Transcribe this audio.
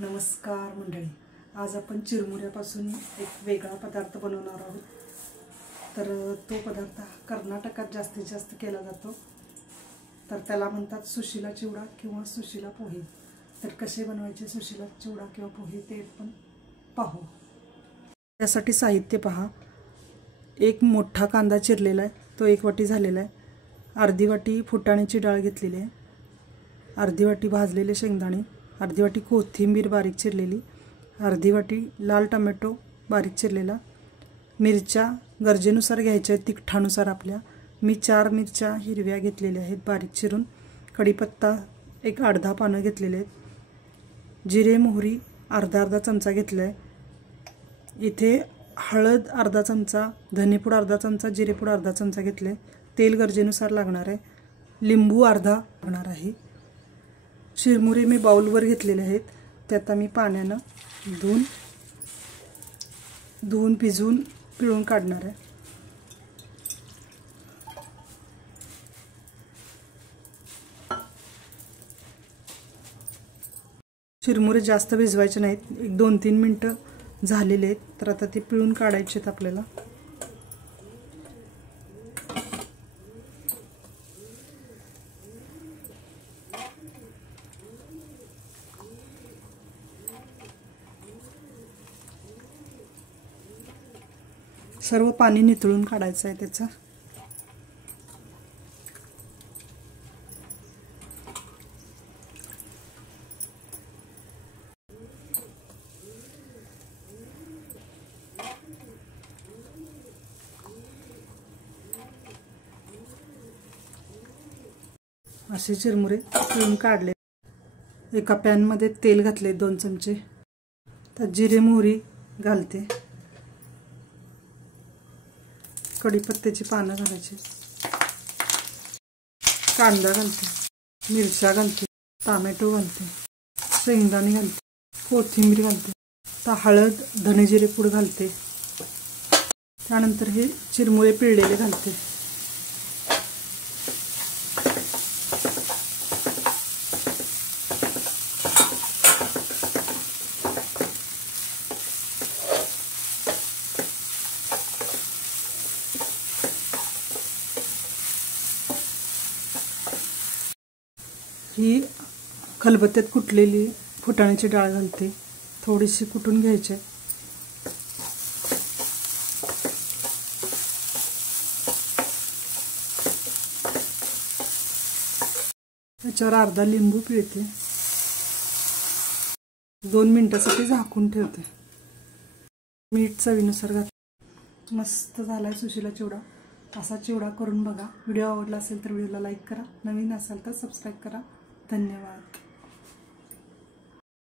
नमस्कार मंडळी, आज आपण चिरमुऱ्यापासून एक वेगळा पदार्थ बनवणार आहोत। तर तो पदार्थ कर्नाटकात जास्तीत जास्त केला जातो। तर त्याला म्हणतात सुशिला चिवडा किंवा सुशिला पोहे। तर कसे बनवायचे सुशिला चिवडा किंवा पोहे ते आपण पाहू। त्यासाठी साहित्य पहा। एक मोठा कांदा चिरलेला आहे, तो 1 वाटी झालेला आहे। अर्धी वाटी फुटाण्याची डाळ घेतलेली आहे, अर्धी वाटी भाजलेले शेंगदाणे, अर्धी वाटी कोथिंबीर बारीक चिरलेली, अर्धी वाटी लाल टोमॅटो बारीक चिरलेला, मिरच्या गरजेनुसार घ्यायच्या आहेत, तिखटानुसार आपल्या। मी 4 मिरच्या हिरव्या घेतलेल्या आहेत बारीक चिरून। कढीपत्ता एक अर्धा पानं घेतलेले आहेत। जिरे मोहरी अर्धा चमचा घेतला आहे। इथे हळद अर्धा चमचा, धनेपूड अर्धा चमचा, जिरेपूड अर्धा चमचा घेतले। तेल गरजेनुसार लागणार आहे। लिंबू अर्धा लागणार आहे। चिरमुरे मी बाउलवर घेतलेले आहेत, त्यात मी पाण्याने धुवून भिजवून पिळून काढणार आहे। चिरमुरे जास्त भिजवायचे नाहीत, 1-2-3 मिनिटं झालेले आहेत। तर आता ते पिळून काढायचे आहेत आपल्याला। सर्व पाणी निथळून काढायचं आहे त्याचं। असे चिरमुरे पिळून काढले। एका पॅन मध्ये तेल घातले 2 चमचे, त्यात जिरे मोहरी घालते, कढीपत्त्याची पानं घालायची, कांदा घालते, मिरच्या घालते, टोमॅटो घालते, शेंगदाणे घालते, कोथिंबीर घालते, आता हळद धने जिरे पूड घालते। त्यानंतर हे चिरमुरे पिळलेले घालते। ही खलबत्त्यात कुटलेली फुटाण्याची डाळ घालते, थोडीशी कुटून घ्यायची। त्याच्यावर अर्धा लिंबू पिळते, 2 मिनिटांसाठी झाकून ठेवते। मीठ चवीनुसार घालते। मस्त झालाय सुशिला चिवडा। असा चिवडा करून बघा। व्हिडिओ आवडला असेल तर व्हिडिओला लाईक करा, नवीन असाल तर सबस्क्राईब करा। धन्यवाद।